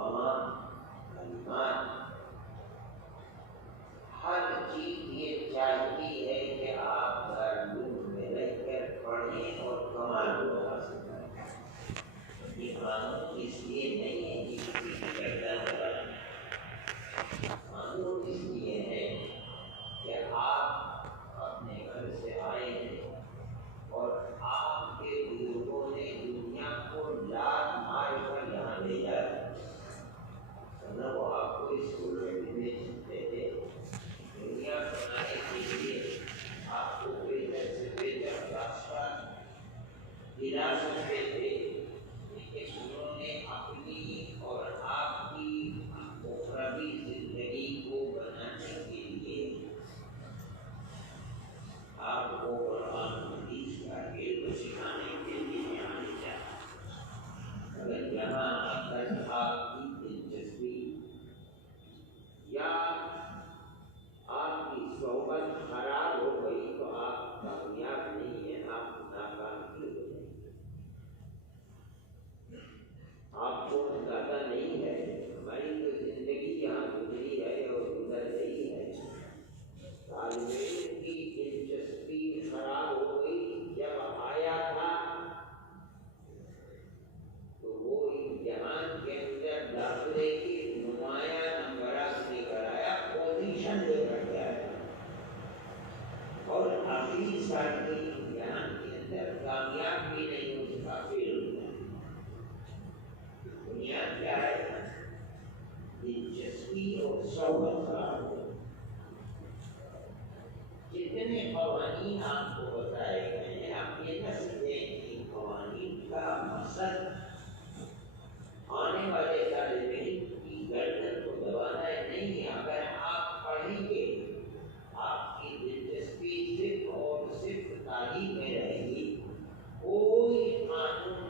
تمام کلمات ہر چیز یہ چاہتی ہے کہ آپ دارالعلوم میں رہ کر پڑھیں اور کمال کو حاصل کریں۔ یہ قانون اس لیے نہیں ہے کہ کسی کی گردن دبانا، قانون اس لیے ہے کہ آپ اپنے گھر سے آئے ہیں اور آپ کے بزرگوں نے دنیا کو لات مار کر یہاں بھیجا ہے، ورنہ وہ آپ کو اسکول میں بھی بھیج سکتے تھے۔ دنیا بنانے کے لیے آپ کو بہتر سے بہتر راستہ دلا سکتے تھے، لیکن انہوں نے اپنی اور آپ کی اخروی زندگی کو بنانے کے لیے آپ کو قرآن حدیث کا علم سکھانے کے لیے یہاں بھیجا۔ اگر یہاں آ کر آپ کی دلچسپی یا آپ کی صحبت خراب ہو گئی تو آپ کامیاب نہیں ہیں، آپ ناکام ہی ہو جائیں گے۔ آپ کو اندازہ نہیں ہے ہماری جو زندگی یہاں گزری ہے اور گزر رہی ہے، طالب علم کی دلچسپی خراب ہو گئی۔ جب آیا تھا تو وہ امتحان کے اندر داخلے کی نمایاں نمبرات لے کر آیا، پوزیشن لے کر کے آیا، اور آخری سال کے امتحان کے اندر کامیاب بھی نہیں ہو سکا، فیل ہو گیا۔ بنیاد کیا ہے؟ دلچسپی اور صحبت خراب ہو گئی۔ جتنے قوانین آپ کو بتائے گئے ہیں، آپ یہ نہ سمجھیں کہ قوانین کا مقصد آنے والے طالب علم کی گردن کو دبانا ہے، نہیں۔ اگر آپ پڑھیں گے، آپ کی دلچسپی صرف اور صرف تعلیم میں رہے گی، کوئی قانون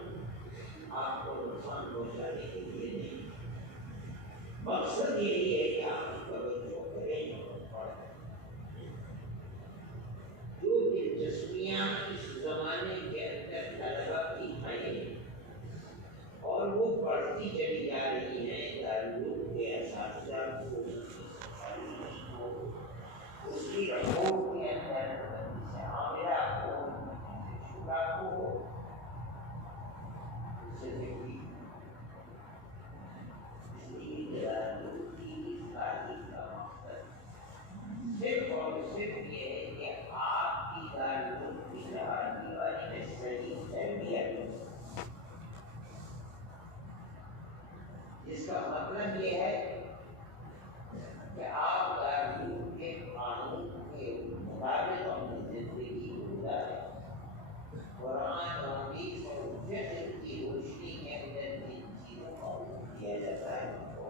آپ کو نقصان پہنچانے کے لیے نہیں۔ مقصد یہی ہے کہ آپ توجہ کریں اور پڑھیں۔ جو دلچسپیاں اس زمانے کے اندر طلبہ کی ہیں اور وہ بڑھتی چلی جا رہی ہیں، دارالعلوم کے اساتذہ کو، اس کی رپورٹ کے اندر سے عاملہ کو، شعبہ کو، سے دیکھی اس لیے دارالعلوم کی تعلیم کا مقصد صرف اور صرف یہ ہے کہ آپ کی دارالعلوم کی چہار دیواری میں صحیح تربیت، جس کا مطلب یہ ہے کہ آپ دارالعلوم کے قانون کے مطابق اپنی زندگی گزاریں، قرآن و حدیث اور فقہ کی روشنی کے اندر جن چیزوں کا حکم کیا جاتا ہے ان کو۔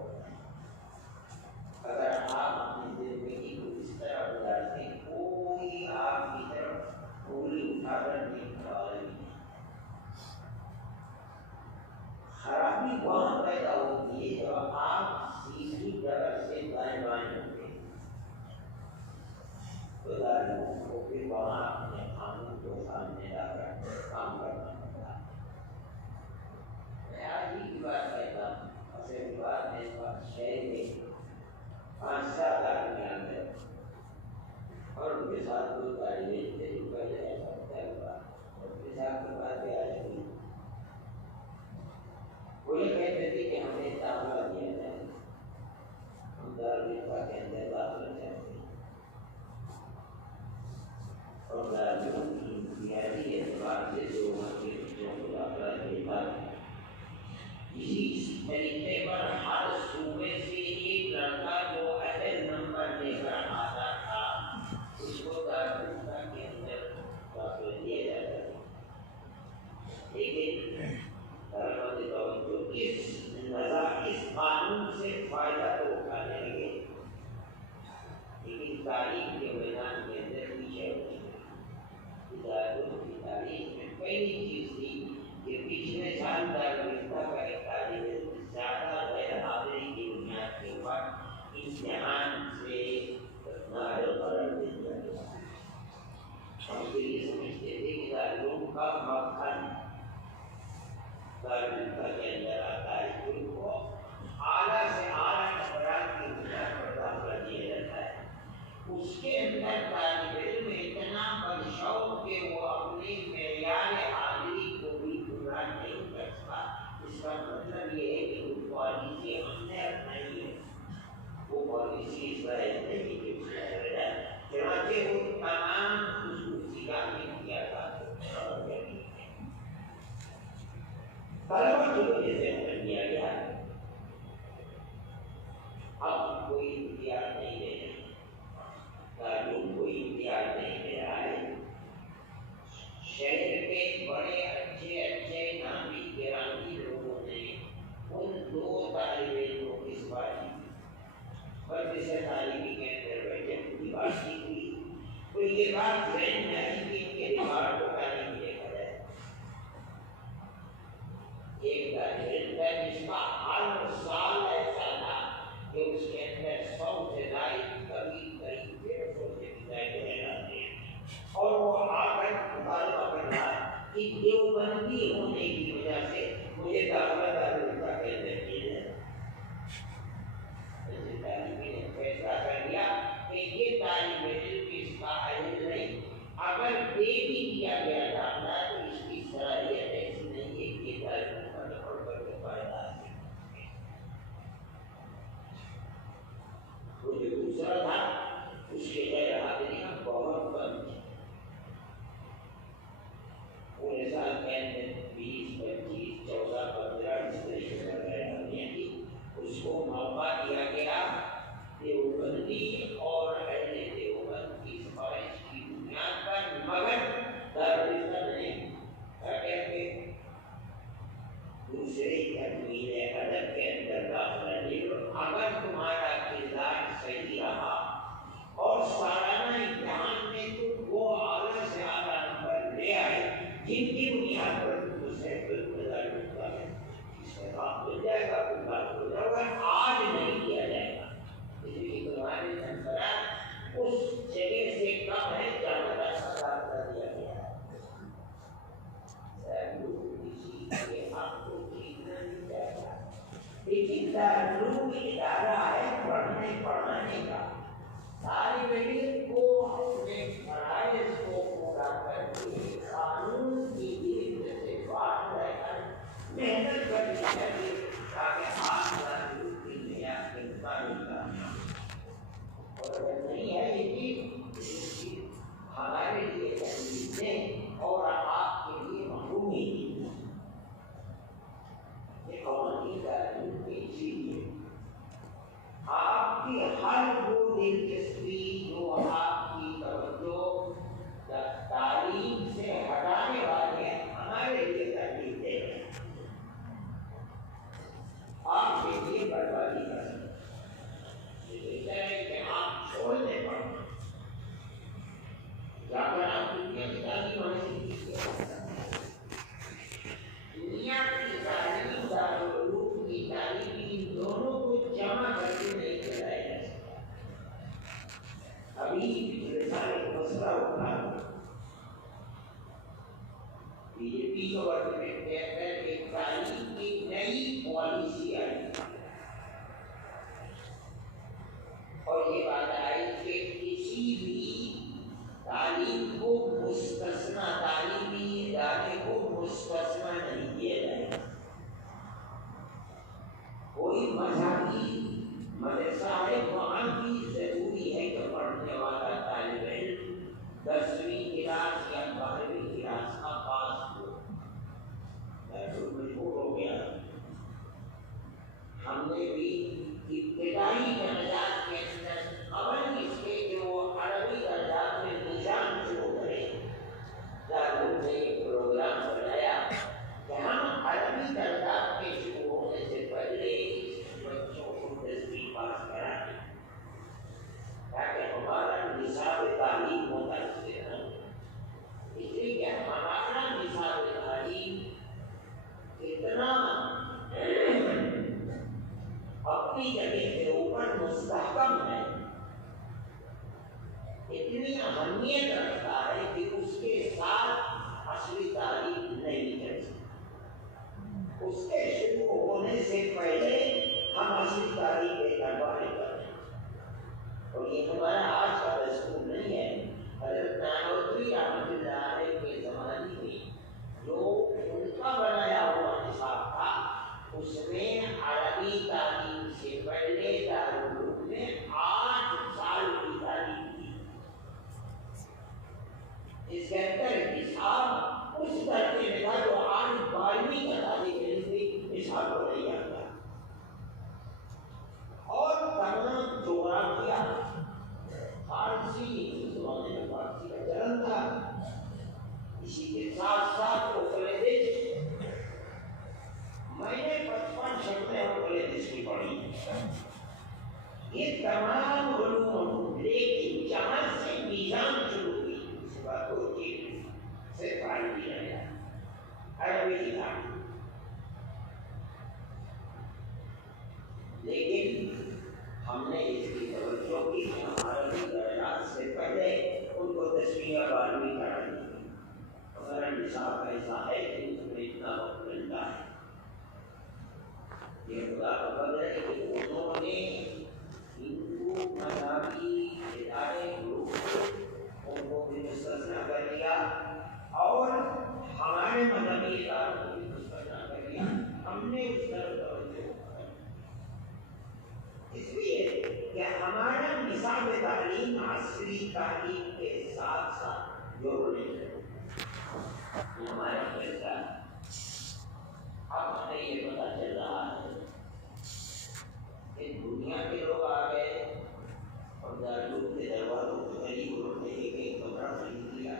اگر آپ اپنی زندگی کو اس طرح گزارتے ہیں، کوئی آپ کی طرف انگلی اٹھا کر دیکھنے والا نہیں۔ خرابی وہاں پیدا ہوتی ہے جب آپ سیدھی طرف سے دائیں بائیں ہوتے ہیں، تو دارالعلوم کو پھر وہاں اپنے قانون کو سامنے لا کر کام کرنا پڑتا ہے۔ میں آج ہی کی بات کہتا ہوں، اصل بات ہے اس بات شہر میں 5-7 آدمی آ گئے اور ان کے ساتھ 2 طالب علم تھے جو پہلے ایسا طے ہوا اور ان کے ساتھ کی باتیں آج ہوئی۔ وہ یہ کہتے تھے کہ ہمیں داخلہ دیا جائے، ہم دارالعلوم کے اندر داخلہ چاہتے ہیں، اور دارالعلوم کی امتیازی اعتبار سے 2 کے بچوں کو داخلہ دیتا ہے۔ اسی طریقے پر ہر صوبے سے ایک لڑکا جو اہل نمبر لے کر آتا تھا، اس کو دارالعلوم کے اندر داخلہ دیا جاتا تھا۔ لیکن اس قانون سے فائدہ تو اٹھانے لگے، لیکن تعلیم کے میدان کے اندر پیچھے ہو گئے۔ دارالعلوم کی تعلیم میں پہلی چیز تھی کہ پچھلے سال دارالعلوم کا ایک طالب علم زیادہ غیر حاضری کی بنیاد کے اوپر امتحان کا ہر سال ایسا تھا کہ اس کے اندر 100 سے زائد کبھی قریب 150 سے بھی زائد رہتے ہیں اور وہ آ کر مطالبہ کر رہا ہے کہ دیوبندی ہونے کی وجہ سے مجھے داخلہ دارالعلوم کا کیندر کیا جائے۔ طالبین نے فیصلہ کر دیا کہ یہ طالب علم اس کا اہل نہیں، اگر دے بھی دیا گیا داخلہ تو اس کی صلاحیت ایسی نہیں ہے کہ یہ طالب علم کا پڑھ کر کے فائدہ حاصل کرے۔ وہ جو دوسرا تھا اس کے غیر حاضریاں بہت کم تھی، پورے سال کے اندر 20 25 14 15 اس طریقے سے غیر حاضریاں تھی۔ اس کو موقع دیا گیا دیوبندی اور اہل دیوبند کی سفارش کی بنیاد پر، مگر دارالعلوم نہیں کہ دوسرے تکمیل ادب کے اندر داخلہ لے لو اگر تمہارا کردار صحیح رہا اور سالانہ امتحان میں تم وہ اعلیٰ سے اعلیٰ نمبر لے آئے جن کی بنیاد پر تم اسے بالکل دارالعلوم کا استحقاق مل جائے گا، کوئی بات ہو جائے گا، آج نہیں کیا جائے گا۔ اس لیے تمہارے نمبرات اس جگہ سے کم ہے جہاں کا سزا کر دیا گیا ہے۔ آپ کو جیتنا نہیں چاہتا، لیکن دارالعلوم ادارہ ہے پڑھنے پڑھانے کا۔ طالب علم کو اپنے فرائض کو پورا کر کے قانون کی گرفت سے باہر رہ کر محنت کرنی چاہیے تاکہ آپ دارالعلوم کی معیار کے مطابق کامیاب ہوں۔ اور اگر نہیں ہے یہ چیز ہمارے لیے تکلیف دہ اور آپ کے لیے محرومی یہ قوانین دارالعلوم کی چیز ہے۔ آپ کی ہر وہ دلچسپی جو آپ کی توجہ تعلیم سے ہٹانے والے ہیں ہمارے لیے تکلیف دہ ہے، آپ کے لیے بربادی کا ہے کہ آپ چھوڑ دیں پڑھنا جا کر آپ دنیا کی تعلیم حاصل کیجیے۔ دنیا کی تعلیم دارالعلوم کی تعلیم ان دونوں کو جمع کر کے نہیں چلایا جا سکتا۔ ابھی پچھلے سال ایک مسئلہ اٹھا بی جے پی گورنمنٹ کے اندر ایک تعلیم کی نئی پالیسی آئی اور یہ بات آئی کہ کسی بھی تعلیم کو مستثنا تعلیمی ادارے کو مستثنا نہیں کیا جائے گا۔ کوئی مذہبی مدرسہ ہے وہاں بھی ضروری ہے کہ پڑھنے والا طالب علم 10ویں کلاس یا 12ویں کلاس کا پاس ہو۔ مجبور ہو گیا، ہم نے بھی ابتدائی درجات کے اندر قبل اس کے کہ وہ عربی درجات میں نظام شروع کرے دارالعلوم نے ایک پروگرام بنایا کہ ہم عربی درجات کے شروع ہونے سے پہلے بچوں کو 10ویں پاس کرائیں تاکہ ہمارا نصاب تعلیم متاثر ہو۔ اس لیے کہ ہمارا نصاب تعلیم اتنا اپنی جگہ کے اوپر مستحکم ہے، اتنی اہمیت رکھتا ہے کہ اس کے ساتھ اصلی تعلیم نہیں چل سکتی۔ اس کے شروع ہونے سے پہلے ہم اصلی تعلیم کے دربارے کریں اور یہ ہمارا آج کا دستور نہیں ہے۔ حضرت نانوتوی رحمۃ اللہ علیہ کے زمانے میں جو ان کا بنایا ہوا نصاب تھا اس میں عربی تعلیم سے پہلے دارالعلوم نے 8 سال کی تعلیم کی۔ اس کے اندر نصاب اس درجے میں تھا جو آج 12ویں کا طالب علم بھی نصاب کو نہیں آتا، اور تمام جغرافیہ فارسی اس زمانے میں فارسی کا چلن تھا، اسی کے ساتھ ساتھ اوکلینڈس میں نے 55 شعبے اوکلینڈس کی پڑھی، یہ تمام علوم، لیکن جہاں سے نظام شروع ہوئی اس بات کو صرف عربی رہا عربی کی تعلیم۔ لیکن ہم نے اس کی توجہ کی کہ ہمارا بھی درجات سے پہلے ان کو تشریح معلومی کرانی ہے. اگر نصاب ایسا ہے کہ اس میں اتنا وقت ملتا ہے، یہ خدا کا فضل ہے کہ انہوں نے ہندو مذہبی ادارے ان کو بھی مستثنا کر دیا اور ہمارے مذہبی اداروں کو بھی مستثنا کر دیا. ہم نے اس طرح توجہ اس لیے کہ ہمارا نصاب تعلیم عصری تعلیم کے ساتھ ساتھ جوڑنے چاہیے. ہمارا فیصلہ اب ہمیں یہ پتہ چل رہا ہے کہ دنیا کے لوگ آ گئے اور دارالعلوم کے دروازوں کے قریب انہوں نے ایک کمرہ خرید لیا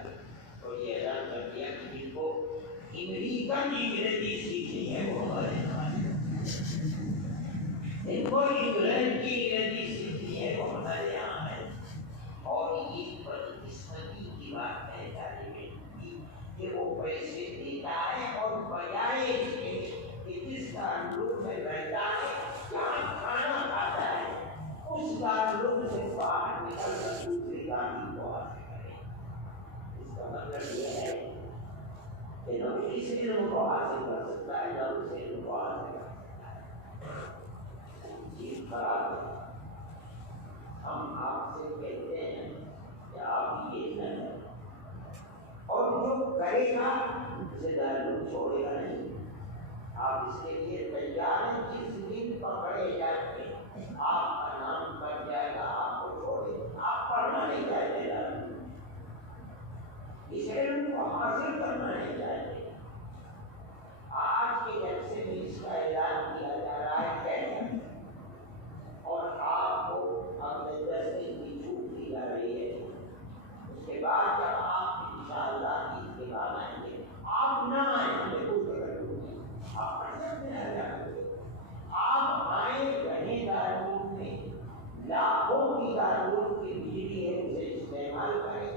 اور یہ اعلان کر دیا کہ جن کو امریکن انگریزی سیکھنی ہے وہ ہمارے یہاں ہے، ان کو انگلینڈ کی انگریزی سیکھنی ہے وہ ہمارے یہاں ہے. اور یہ بدقسمتی کی بات ہے طالب علم کی کہ وہ پیسے دیتا ہے اور بجائے اس کے کہ جس دارالعلوم میں رہتا ہے جہاں کھانا کھاتا ہے اس دارالعلوم سے باہر نکل کر دوسری تعلیم کو حاصل کرے. اس کا مطلب یہ ہے کہ نہ اس علم کو حاصل کر سکتا ہے نہ اس علم کو حاصل کر سکتا ہے. چیز خراب ہے. ہم آپ سے کہتے ہیں کہ آپ یہ نہ کریں اور جو کرے گا اسے دارالعلوم چھوڑے گا نہیں. آپ اس کے لیے تیار ہیں. جس دن پکڑے جائیں گے آپ کا نام کٹ جائے گا آپ کو چھوڑے گا. آپ پڑھنا نہیں چاہتے دارالعلوم، اس علم کو حاصل کرنا نہیں چاہتے. آج کے جلسے میں اس کا اعلان کیا جا رہا ہے اور آپ کو اپنے 10 دن کی چھوٹ دی جا رہی ہے. اس کے بعد جب آپ انشاءاللہ عید کے بعد آئیں گے آپ نہ آئیں ہمیں کوئی فکر نہیں. آپ پڑھ سکتے ہیں آپ آئیں رہیں دارالعلوم میں. لاکھوں کی دارالعلوم کی بجلی ہے اسے استعمال کریں،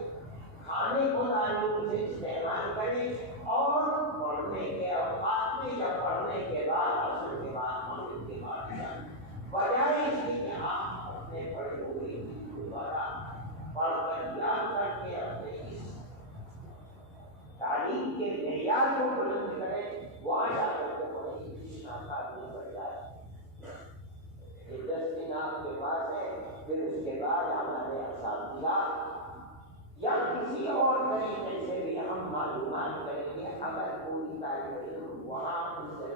کھانے کو دارالعلوم سے استعمال کریں اور پڑھنے کے اوقات میں یا پڑھنے کے بعد عصر کے بعد مغرب کے بعد جائیں. بجائے اس کے کہ آپ اپنے پڑھے ہوئے دوبارہ پڑھ کر یاد کر کے اپنے اس تعلیم کے معیار کو بلند کریں وہاں جا کر کے پڑھیں جس ناکار نہیں بڑھ جائے. یہ 10 دن آپ کے پاس ہے، پھر اس کے بعد ہمارے اساتذہ یا کسی اور طریقے سے بھی ہم معلومات کریں گے. اگر کوئی طالب علم وہاں ان سے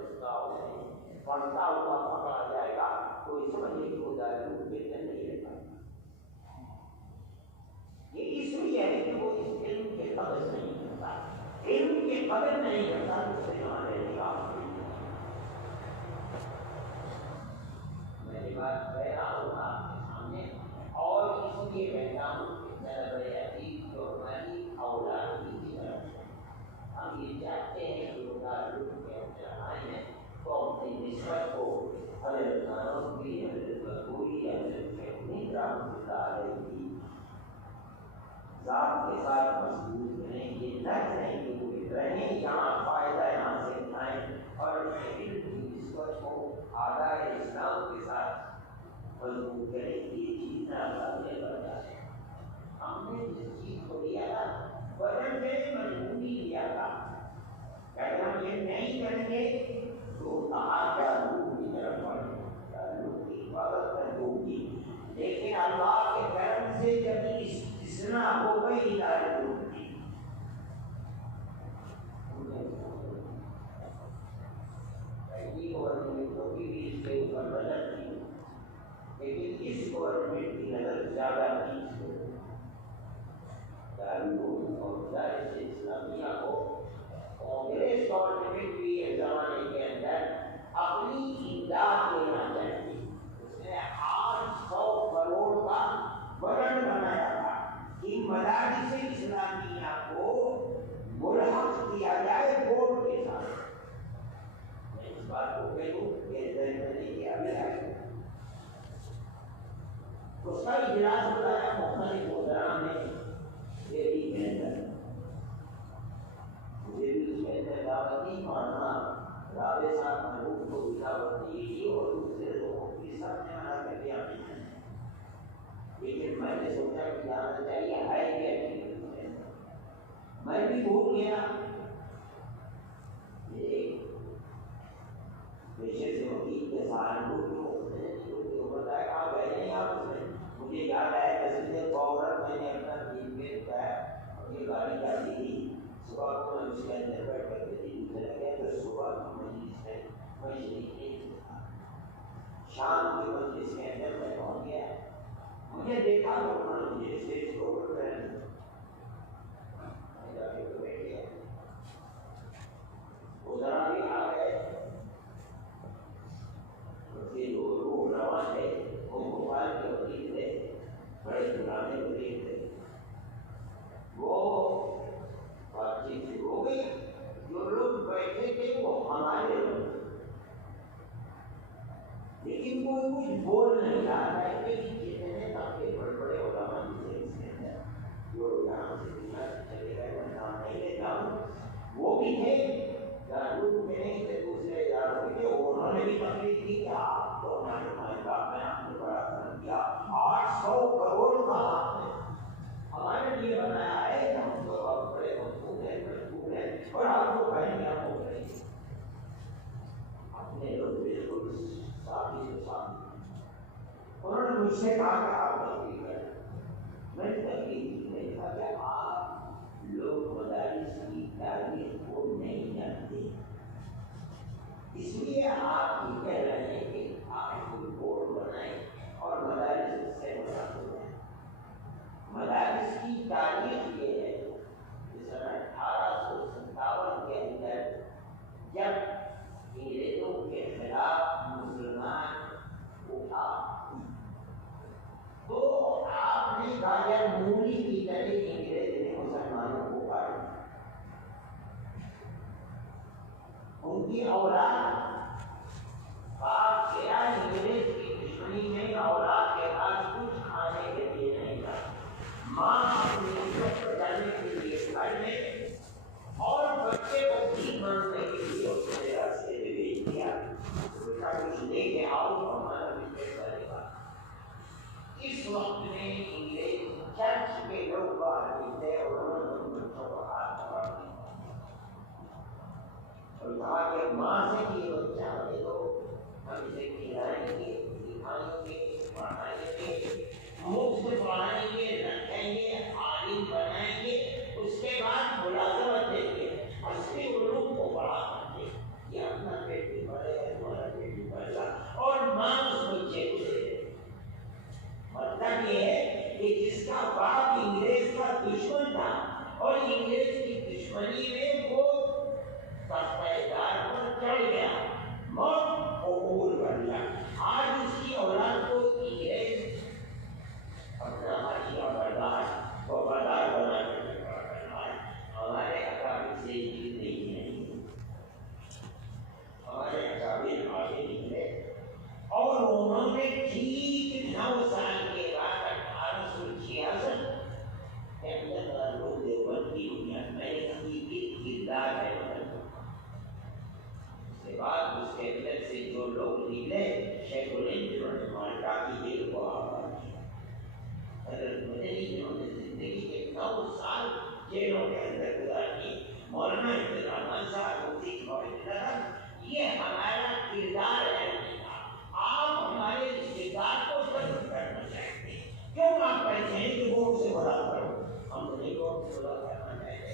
پڑھتا ہوا پکڑا جائے گا تو اس سمجھے کہ وہ دارالعلوم کے اندر نہیں رہ پائے گا. یہ اس لیے ہے کہ وہ اس علم کے قدر نہیں کرتا. علم کی قدر نہیں کرتا تو اس سے کہاں رہے گا. میں یہ بات کہہ رہا ہوں آپ کے سامنے اور اس لیے کہتا ہوں کہ طلبہ حدیث جو ہماری اولاد کی طرف ہے ہم یہ چاہتے ہیں کہ وہ دارالعلوم کے اندر آئے ہیں تو اپنی نسبت کو حضرت نانوتوی، حضرت بغوی، حضرت شیخ رحمۃ اللہ علیہ کی ذات کے ساتھ مضبوط رہیں. یہ نہ رہیں کہ وہ رہیں یہاں فائدہ یہاں سے اٹھائیں اور علم کی نسبت کو آدھار اسلام کے ساتھ مضبوط کریں. یہ چیز نہ سامنے بڑھ جائے. ہم نے جس چیز کو لیا تھا وجہ سے مجبوری لیا تھا کہ اگر ہم یہ نہیں کریں گے تو کیا روح کی طرف بڑھیں، روح کی حفاظت کر ہوگی. لیکن اللہ کے کرم سے جب استثنا ہو گئی دارالعلوم کی پہلی گورنمنٹوں کی بھی اس کے اوپر نظر تھی لیکن اس گورنمنٹ کی نظر زیادہ تھی. دارالعلوم اور مدارس اسلامیہ کو کانگریس گورنمنٹ بھی اس زمانے کے اندر اپنی امداد دینا چاہتی. اس نے 800 کروڑ کا بجٹ بنایا تھا کہ مدارس اسلامیہ کو ملحق کیا جائے بورڈ کے ساتھ. میں اس بات کو کہوں کہ ذہن میں نہیں کیا گیا ہے. اس کا اجلاس بلایا مختلف وزراء نے دہلی کے اندر. مجھے بھی اس کے اندر دعوت دی، مولانا رابع صاحب محبوب کو بھی دعوت دی اور دوسرے لوگوں کی سب بھول گیا. پیشے سے وکیل کے بتایا آپ گئے نہیں آپ اس میں. مجھے یاد آیا تصویر فوراً میں نے اپنا دل میں اٹھایا اور یہ گاڑی جاتی تھی. صبح کو میں اس کے اندر بیٹھ کر کے دل چلا گیا تو صبح کی مجلس میں میں شریک نہیں تھا. شام کی مجلس کے اندر میں پہنچ گیا. مجھے دیکھا تو انہوں نے مجھے اسٹیج کو اوپر کر دیا. میں جا کے تو بیٹھ گیا. وہ ذرا بھی آ گئے روح روان ہے. وہ بخار کے وکیل تھے, بڑے پرانے وکیل تھے. وہ بات چیت شروع ہو گئی. جو لوگ بیٹھے تھے وہ ہمارے لوگ تھے, لیکن کوئی کچھ بول نہیں رہا تھا. جتنے تاکہ بڑے بڑے علماء تھے اس کے اندر جو یہاں سے دنیا سے چلے گئے, میں نام نہیں لیتا ہوں, وہ بھی تھے. جانور میں نہیں تھے, دوسرے اداروں کے تھے. انہوں نے بھی تقریر کی کہ آپ تو ہمارے مائیں باپ میں آپ نے بڑا کرم کیا. 800 کروڑ کا آپ نے ہمارے لیے بنایا ہے. ہم تو اب بڑے مضبوط ہیں, مضبوط ہیں, اور آپ کو کہیں ہو رہی ہے. اپنے لوگ بالکل ساتھی سے ساتھ. انہوں نے مجھ سے کہا کہ آپ تقریر کریں. میں نے تقریر کی. میں نے کہا کہ آپ لوگ مدارس کی تاریخ کو نہیں جانتے, اس لیے آپ یہ کہہ رہے ہیں کہ آپ کوئی بورڈ بنائیں اور مدارس اس سے متاثر ہیں. مدارس کی تاریخ یہ ہے کہ سن 1857 کے اندر جب انگریزوں کے خلاف مسلمان اٹھا تو آپ نے کہا مولی کی طرح انگریز نے مسلمانوں کو کاٹا. ان کی اولاد باپ کیا انگریز کی دشمنی میں اولاد کے پاس کچھ کھانے کے لیے نہیں تھا. ماں اپنی عزت بچانے کے لیے گھر میں اور بچے کو بھی ماننے کے لیے اس نے راستے میں بھیج دیا. بیٹا کچھ لے کے آؤ تو ہمارا بزنس کرے گا. اس وقت میں انگریز چرچ کے لوگ باہر تھے اور انہوں نے بچوں کو ہاتھ پکڑ دیا اور کہا کہ ماں سے یہ بچہ دے دو, ہم اسے کھلائیں گے, دکھائیں گے, پڑھائیں گے, مفت پڑھائیں گے, رکھیں گے, عالم بنائیں گے, اس کے بعد ملازمت دیں گے, اصلی علوم کو پڑھا کر دیں. یہ اپنا پیٹ بھی بڑھے گا, تمہارا پیٹ بھی بڑھے گا, اور ماں اس بچے کو دے دے. مطلب یہ ہے کہ جس کا باپ انگریز کا دشمن تھا اور انگریز کی دشمنی میں وہ تختیدار پر چڑھ گیا, موت قبول کر لیا. آج اس کی اولاد کو انگریز اپنا حاشیہ برداشت وفادار بنا کر رہا ہے. ہمارے اکابر سے یہ نہیں, ہمارے اکابر آگے نکلے اور انہوں نے ٹھیک 9 سال کے بعد 1866 کے اندر لوگ دیوبند کی بنیاد میں ایک کردار ہے. اس کے بعد اس کے اندر سے جو لوگ نکلے, شیخ الہند جنہوں نے مالٹا کی جیل کو آباد کیا, حضرت مدنی جنہوں نے زندگی کے 9 سال جیلوں کے اندر گزاری, مولانا انتظام صاحب مفتی محمد, یہ ہمارا کردار ہے. آپ ہمارے رشتے دار کو ختم کرنا چاہتے ہیں, کیوں آپ کہتے ہیں کہ ووٹ سے بڑا کرو؟ ہم نہیں ووٹ سے بڑا کرنا چاہتے,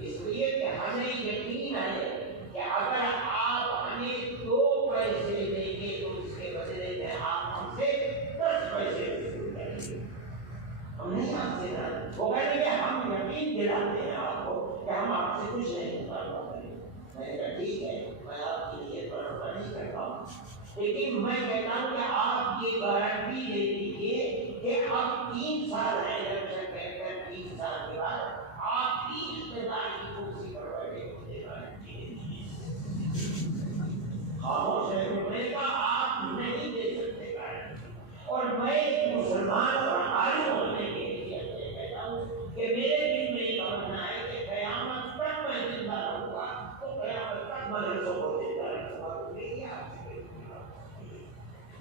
اس لیے کہ ہمیں یقین ہے کہ اگر آپ ہمیں 2 پیسے دیں گے تو اس کے بدلے میں آپ ہم سے 10 پیسے وصول کریں گے. ہم نہیں آپ سے وہ کہیں گے ہم یقین دلاتے ہیں آپ کو کہ ہم آپ سے کچھ نہیں مطالبہ کریں. میں نے کہا ٹھیک ہے, میں آپ کے لیے بھروسہ نہیں کرتا ہوں, لیکن میں کہتا ہوں کہ آپ یہ گارنٹی دے دیجیے کہ اب 3 سال ہے الیکشن کے اندر, 3 سال کے بعد آپ بھی اقتدار کی کرسی پر بیٹھے مجھے گارنٹی دے دیجیے. خاموش ہے, میں نے کہا آپ نہیں دے سکتے گارنٹی, اور میں ایک مسلمان اور عالم ہونے کے لیے کہتا ہوں کہ میرے دل میں یہ بھرنا ہے کہ قیامت تک میں زندہ رہوں گا تو قیامت تک مدرسوں کو زندہ رکھوں گا.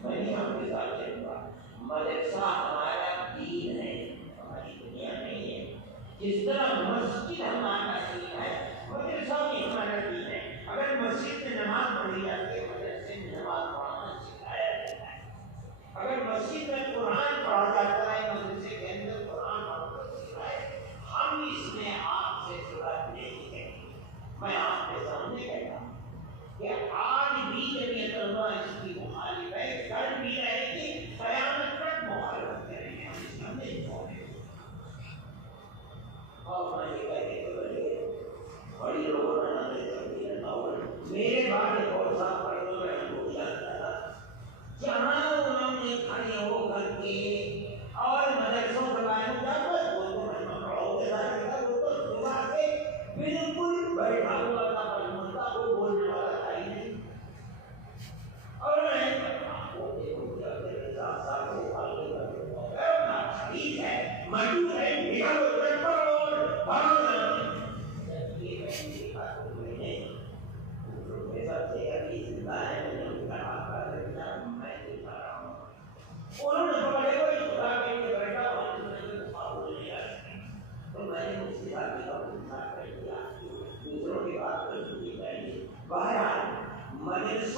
میں نہیں آپ کے ساتھ چلوں گا. مدرسہ ہمارا دین ہے, ہماری دنیا نہیں ہے. جس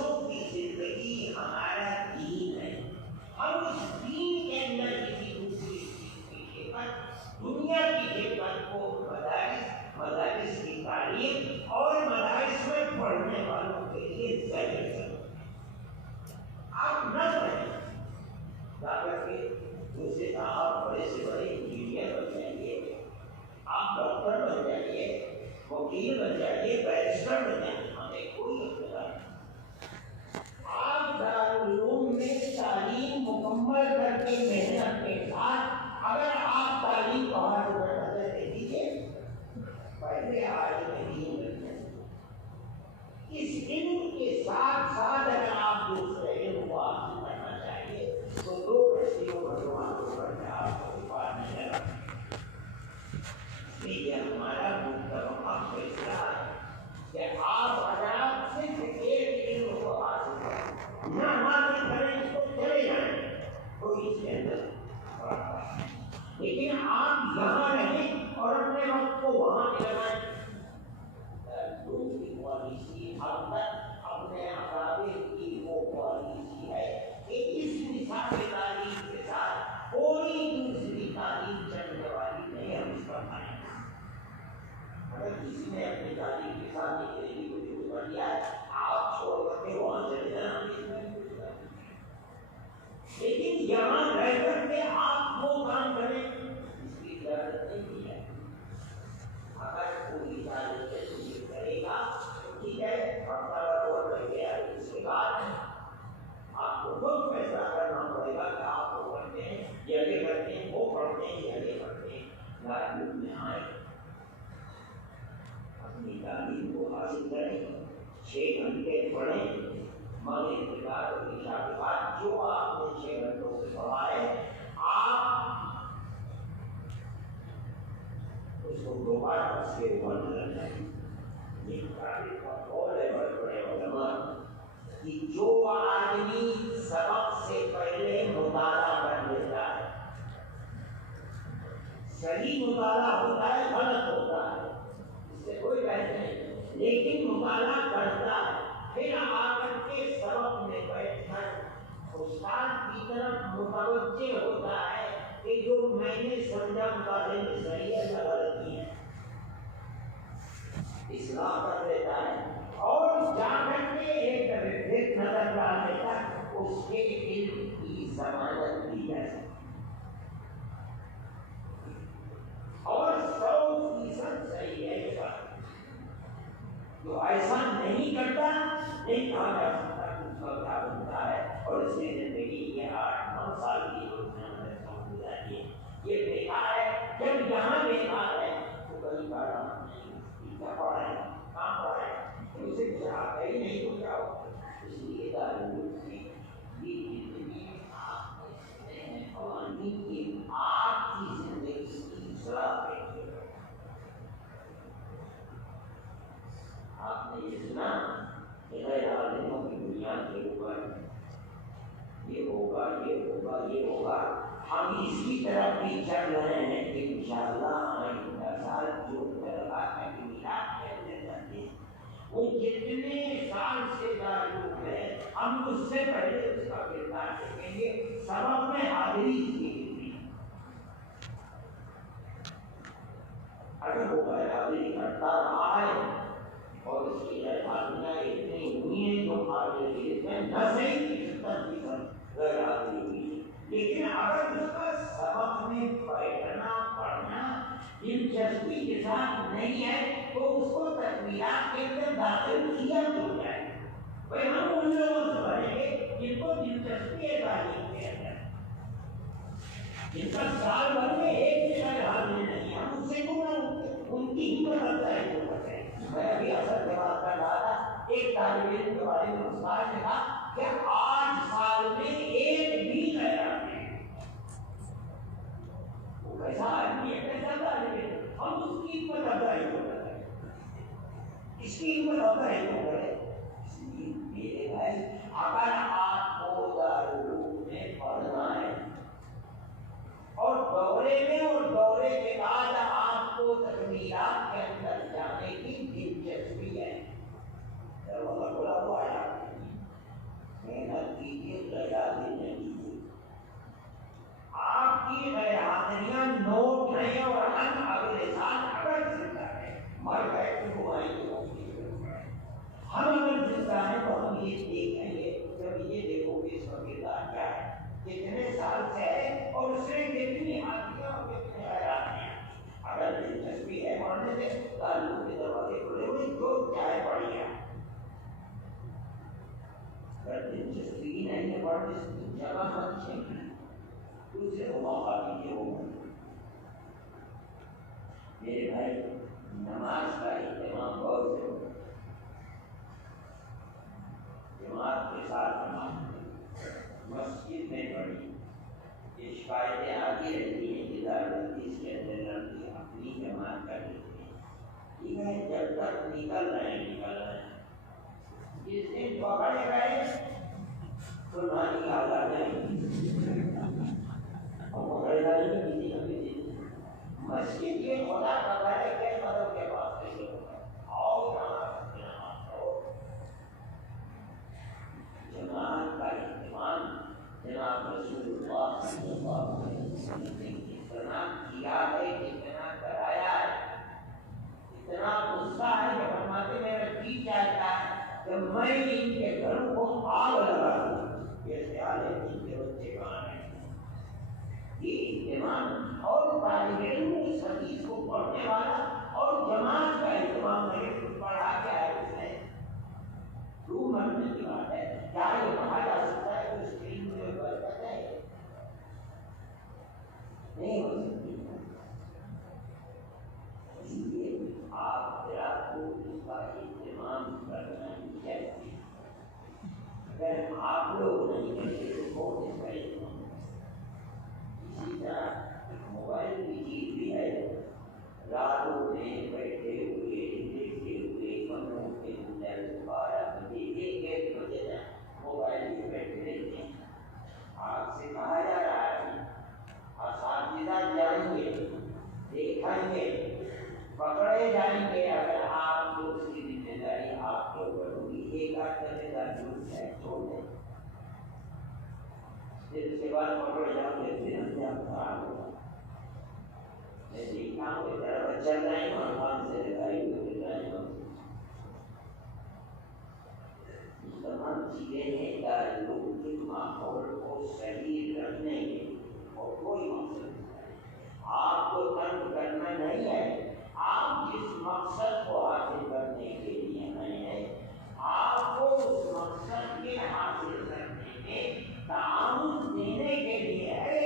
بچوں کی زندگی ہمارا دین ہے. ہم اس دین کے اندر کسی دوسری چیز کی خدمت، دنیا کی خدمت کو مدارس کی تعلیم اور مدارس میں پڑھنے والوں کے لیے ذریعہ کریں. آپ نہ پڑھیں دعوت کے دوسرے آپ بڑے سے بڑے انجینئر بن جائیے، آپ ڈاکٹر بن جائیے، وکیل بن جائیے، بیرسٹر بن جائیے، ہمیں کوئی اختیار نہیں. آپ دارالعلوم میں تعلیم مکمل کر کے محنت کے ساتھ اگر آپ تعلیم کو ہاتھ بڑھاتے دے دیجیے، پہلے عالم دین بن جائیں. اس علم کے ساتھ ساتھ اگر آپ دوسرے علم کو حاصل کرنا چاہیے تو دو رسیوں مسلمانوں پر آپ کو بات نہیں لگا. یہ ہمارا متفقہ فیصلہ ہے کہ آپ حضرات صرف ایک علم کو حاصل کریں، نہ حاصل کریں اس کو چلے جائیں، کوئی اس کے اندر لیکن آپ یہاں رہیں اور اپنے وقت کو وہاں پہ لگائیں. لوگوں کی پالیسی اب تک اپنے اکابر کی وہ پالیسی ہے کہ اس نصاب تعلیم کے ساتھ کوئی دوسری تعلیم چلنے والی نہیں، ہم اس پر مانیں. اگر کسی نے اپنی تعلیم کے ساتھ نکلنے کی کوشش کر لیا ہے، آپ چھوڑ کر کے وہاں چلے جائیں، لیکن یہاں رہ کر کے آپ وہ کام کریں اس کی اجازت نہیں دی ہے. اگر کوئی اجازت کرے گا ٹھیک ہے، ہفتہ اور رہ گیا، اس کے بعد آپ کو خود فیصلہ کرنا پڑے گا کہ آپ کو پڑھتے ہیں یا یہ کرتے ہیں، وہ پڑھتے ہیں یا یہ پڑھتے ہیں. لائبریری میں آئے، اپنی تعلیم کو حاصل کریں، 6 گھنٹے پڑھیں، مغرب کے بعد اور عشاء کے بعد جو آپ نے 6 گھنٹوں سے پڑھا ہے آپ اس کو دوبارہ اس کے اوپر نظر ڈالیں. یہ تاریخ کا قول ہے بڑے بڑے علماء کہ جو آدمی سبق سے پہلے مطالعہ کر لیتا ہے، صحیح مطالعہ ہوتا ہے، غلط ہوتا ہے، اس سے کوئی بحث نہیں، لیکن مطالعہ کرتا ہے، پھر آ کر کے سبق میں بیٹھ کر استاد کی طرف متوجہ ہوتا ہے کہ جو میں نے سمجھا مطالعے میں صحیح ہے یا غلط ہے، اصلاح کر دیتا ہے اور جا کر کے ایک ریفلیکٹ نظر ڈال دیتا ہے، اس کے علم کی ضمانت دی جا سکتی اور 100% صحیح ہے. یہ بات جو ایسا نہیں کرتا نہیں کہا جا سکتا کہ اس کا کیا بنتا ہے اور اس کی زندگی یہ 8-9 سال کی گزاری ہے، یہ بیکار ہے. جب یہاں بیکار ہے تو کئی بار کیا پڑھا ہے، کہاں پڑھا ہے، اسے کچھ آتا ہی نہیں تو کیا ہو. اس لیے دارالعلوم میں یہ زندگی آپ نے قوانین کی آپ کی زندگی کی اصلاح ہے. آپ نے یہ سنا کہ غیر عالموں کی بنیاد کے اوپر یہ ہوگا، یہ ہوگا، یہ ہوگا. ہم اس کی طرف بھی چل رہے ہیں کہ انشاءاللہ آئندہ سال جو طلباء کا میلاد کرنے جاتے ہیں وہ جتنے سال سے دارالعلوم ہے ہم اس سے پہلے اس کا کردار دیکھیں گے. سبق میں حاضری کی اگر وہ غیر حاضری کرتا رہا ہے اور اس کی حاضریاں اتنی ہوئی ہیں جو حاضری میں نہ صحیح 70% غیر حاضری ہوئی ہے، لیکن اگر اس کا سبق میں بیٹھنا پڑھنا دلچسپی کے ساتھ نہیں ہے تو اس کو تکمیلات کے اندر داخل کیا تو جائے. بھائی ہم ان لوگوں سے بڑھیں گے جن کو دلچسپی ہے تعلیم کے اندر، جن کا سال بھر میں ایک جگہ حاضری نہیں، ہم اس سے کیوں نہ ان کی ہمت افزائی کیوں کرتے ہیں. میں ابھی اثر کے بات کر رہا تھا، ایک طالب علم کے بارے میں استاد نے کہا کہ 8 سال میں ایک بھی غیر آدمی ہے. وہ کیسا آدمی ہے، کیسا طالب علم، ہم اس کی ہمت افزائی کیوں کرتے ہیں، اس کی ہمت افزائی کیوں کریں. اس لیے میرے بھائی اگر آپ کو دارالعلوم میں پڑھنا ہے اور دورے میں اور دورے کے بعد آپ کو تکمیلات کے اندر جانے کی دلچسپی ہے، دروازہ کھلا ہوا ہے آپ کے لیے، اگر دلچسپی نہیں ہے پڑھنے سے جگہ مت چھینی، دوسرے کو موقع دیجیے وہ میرے بھائی نماز کا اہتمام غور سے ہو، جماعت کے ساتھ نماز مسجد میں پڑھی، یہ شکایتیں آتی رہتی ہیں کہ دارالحدیث کے اندر لڑکی اپنی جماعت کر لیتے ہیں، ٹھیک ہے جب تک نکل رہے ہیں جس دن پکڑے گئے تو نانی آگا نہیں اور پکڑے گا نہیں کسی کا بھی دن مسجد کے خدا کا گھر ہے کہ مدد کے پاس نہیں آؤ جماعت کا اہتمام جناب رسول اللہ صلی اللہ علیہ وسلم نے اتنا کیا ہے، اتنا کرایا ہے، اتنا غصہ ہے کہ فرماتے میرا جی چاہتا ہے کہ میں ان کے گھروں کو آگ لگا دوں۔ یہ خیال ہے ان کے بچے کہاں ہیں؟ یہ اہتمام اور طالب علم اس حدیث کو پڑھنے والا اور جماعت کا اہتمام نہیں پڑھا کیا ہے اس نے روح مرنے کی بات ہے، کیا یہ کہا جا سکتا ہے کہ اسکرین میں برکت ہے؟ نہیں ہو سکتی۔ اس لیے آپ رات کو اس کا اہتمام کرنا ہی چاہیے، اگر آپ لوگ نہیں کرتے تو کون اس کا اہتمام؟ اسی طرح موبائل کی چیز بھی ہے، راتوں میں بیٹھے ہوئے دیکھتے ہوئے کمروں کے اندر 12 بجے 1 بجے تک موبائل میں بیٹھے رہتے ہیں۔ آپ سے کہا جا رہا ہے اساتذہ جائیں گے، دیکھیں گے، پکڑے جائیں گے، اگر آپ کو اس کی ذمہ داری آپ کے اوپر ہوگی، ایک آدھ ذمہ دار جھوٹ ہے چھوڑ دیں، پھر اس کے بعد پکڑ جاؤ گے پھر ہم سے آپ خراب ہوگا۔ میں دیکھتا ہوں کہ طرف چل رہے ہیں اور کام سے لگائی ہوئے گر رہے ہیں، تمام چیزیں ہیں تعلق کے ماحول کو صحیح رکھنے کے اور کوئی مقصد نہیں، آپ کو تنگ کرنا نہیں ہے، آپ جس مقصد کو حاصل کرنے کے لیے آئے ہیں آپ کو اس مقصد کے حاصل کرنے میں تعاون دینے کے لیے ہے،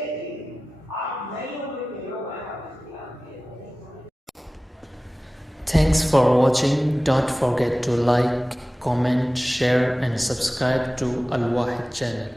آپ نہیں ہوئے کہ لوگ ہیں آپ اس کے آپ کے۔ Thanks for watching. Don't forget to like, comment, share and subscribe to Al Wahid channel.